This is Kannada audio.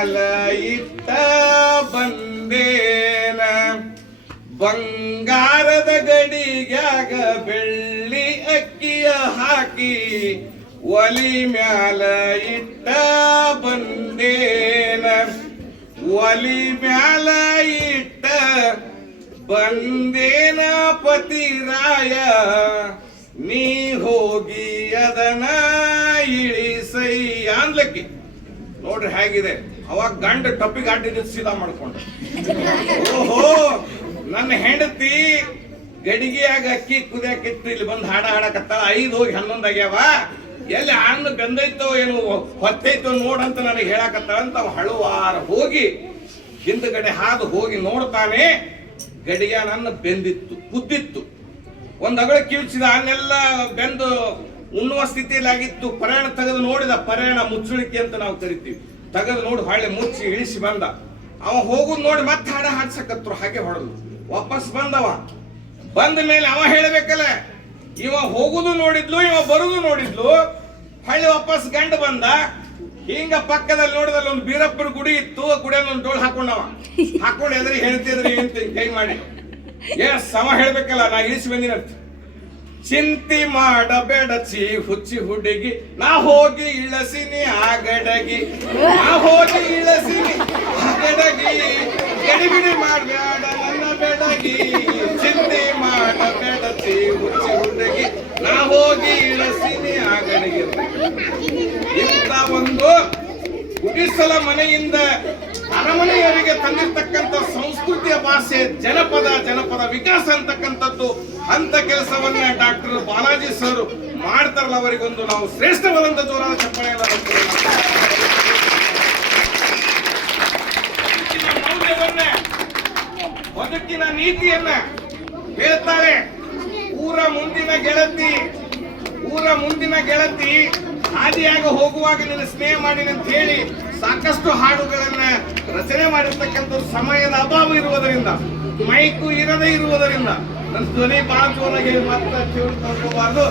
ಮ್ಯಾಲ ಇಟ್ಟ ಬಂದೇನ. ಬಂಗಾರದ ಗಡಿಗ್ಯಾಗ ಬೆಳ್ಳಿ ಅಕ್ಕಿಯ ಹಾಕಿ ಒಲಿ ಮ್ಯಾಲ ಇಟ್ಟ ಬಂದೇನ. ಒಲಿ ಮ್ಯಾಲ ಇಟ್ಟ ಬಂದೇನ ಪತಿರಾಯ ನೀ ಹೋಗಿ ಅದನ ಇಳಿಸಯ್ಯ ಅನ್ಲಕ್ಕಿ ನೋಡ್ರಿ ಹೇಗಿದೆ. ಅವಾಗ ಗಂಡ ಟಪ್ಪಿಗೆ ಅಡ್ಡಿದ್ದು ಸೀದಾ ಮಾಡ್ಕೊಂಡ. ಓಹೋ, ನನ್ನ ಹೆಂಡತಿ ಗಡಿಗೆಯಾಗ ಅಕ್ಕಿ ಕುದಿಯಾಕಿತ್ತು ಇಲ್ಲಿ ಬಂದು ಹಾಡ ಹಾಡಕತ್ತಾಳ, ಐದು ಹೋಗಿ ಹನ್ನೊಂದು ಆಗ್ಯಾವ. ಎಲ್ಲಿ ಹಣ್ಣು ಬೆಂದೈತೋ ಏನು ಹೊತ್ತೈತೋ ನೋಡಂತ ನನಗೆ ಹೇಳಕತ್ತಾಳ ಅಂತ ಹಳುವಾರ ಹೋಗಿ ಹಿಂದ್ಗಡೆ ಹಾದು ಹೋಗಿ ನೋಡ್ತಾನೆ, ಗಡಿಗೆ ನನ್ನ ಬೆಂದಿತ್ತು, ಕುದ್ದಿತ್ತು. ಒಂದ್ ಅಗಳ ಕಿವಿಚಿದ ಅನ್ನೆಲ್ಲ ಬೆಂದು ಉಣ್ಣುವ ಸ್ಥಿತಿಯಲ್ಲಿ ಆಗಿತ್ತು ಪರ್ಯಾಣ ತೆಗೆದು ನೋಡಿದ ಪರ್ಯಾಣ ಮುಚ್ಚುಳಿಕೆ ಅಂತ ನಾವು ಕರಿತೀವಿ. ತೆಗೆದು ನೋಡಿ ಹೊಳ್ಳೆ ಮುಚ್ಚಿ ಇಳಿಸಿ ಬಂದ. ಅವ ಹೋಗುದ್ ನೋಡಿ ಮತ್ತೆ ಹಾಡ ಹಾಡ್ಸಕತ್ರು, ಹಾಗೆ ಹೊಡೆದು. ವಾಪಸ್ ಬಂದವ. ಬಂದ ಮೇಲೆ ಅವ ಹೇಳಬೇಕಲ್ಲ, ಇವ ಹೋಗುದು ನೋಡಿದ್ಲು, ಇವ ಬರುದು ನೋಡಿದ್ಲು. ಹಳ್ಳಿ ವಾಪಸ್ ಗಂಡ ಬಂದ. ಹಿಂಗ ಪಕ್ಕದಲ್ಲಿ ನೋಡಿದಲ್ಲಿ ಒಂದು ಬೀರಪ್ಪನ ಗುಡಿ ಇತ್ತು ಗುಡಿಯಲ್ಲಿ ಒಂದು ಡೋಳ್ ಹಾಕೊಂಡವ. ಹಾಕೊಂಡು ಎದ್ರಿ ಹೇಳ್ತಿದ್ರಿ ಅಂತ ಕೈ ಮಾಡಿ. ಏ, ಸಮ ಹೇಳ್ಬೇಕಲ್ಲ, ನಾ ಇಳಿಸಿ ಬಂದಿನ ಚಿಂತಿ ಮಾಡಬೇಡ ಚಿ ಹುಚ್ಚಿ ಹುಡುಗಿ. ನಾ ಹೋಗಿ ಇಳಸಿನಿ ಆಗಡಗಿ ಗಡಗಿ. ನಾ ಹೋಗಿ ಇಳಸಿನಿ ಆಗಡಗಿ ಗಡಗಿ. ಗಡಿಬಿಡಿ ಮಾಡಬೇಡ ನನ್ನ ಬೆಡಗಿ. ಚಿಂತಿ ಮಾಡಬೇಡ ಚಿ ಹುಚ್ಚಿ ಹುಡುಗಿ. ನಾ ಹೋಗಿ ಇಳಸಿನಿ ಆಗಡಗಿ ಗಡಗಿ. ಇಂಥ ಒಂದು ಗುಡಿಸಲ ಮನೆಯಿಂದ ಅರಮನೆಯವರಿಗೆ ತಂದಿರ್ತಕ್ಕಂಥ ಸಂಸ್ಕೃತಿಯ ಭಾಷೆ ಜನಪದ ಜನಪದ ವಿಕಾಸ ಅಂತಕ್ಕಂಥದ್ದು ಅಂತ ಕೆಲಸವನ್ನ ಡಾಕ್ಟರ್ ಬಾಲಾಜಿ ಸರ್ ಮಾಡ್ತಾರಲ್ಲ, ಅವರಿಗೊಂದು ನಾವು ಶ್ರೇಷ್ಠವಾದಂತ ಜೋರಾದ ಚಪ್ಪಣೆ ಬದುಕಿನ ಮೌಲ್ಯವನ್ನ, ಬದುಕಿನ ನೀತಿಯನ್ನ ಹೇಳ್ತಾರೆ. ಊರ ಮುಂದಿನ ಗೆಳತಿ, ಊರ ಮುಂದಿನ ಗೆಳತಿ ಹಾದಿಯಾಗ ಹೋಗುವಾಗ ನಿನ್ನ ಸ್ನೇಹ ಮಾಡಿ ಅಂತ ಹೇಳಿ ಸಾಕಷ್ಟು ಹಾಡುಗಳನ್ನ ರಚನೆ ಮಾಡಿರ್ತಕ್ಕಂಥ ಸಮಯದ ಅಭಾವ ಇರುವುದರಿಂದ ಮೈಕು ಇರದೇ ಇರುವುದರಿಂದ ನನ್ನ ಧ್ವನಿ ಬಾಂಧವನಿಗೆ ಮತ್ತೆ ಮಾತ್ರ ಕೇಳ್ಕೊಳ್ಬಾರ್ದು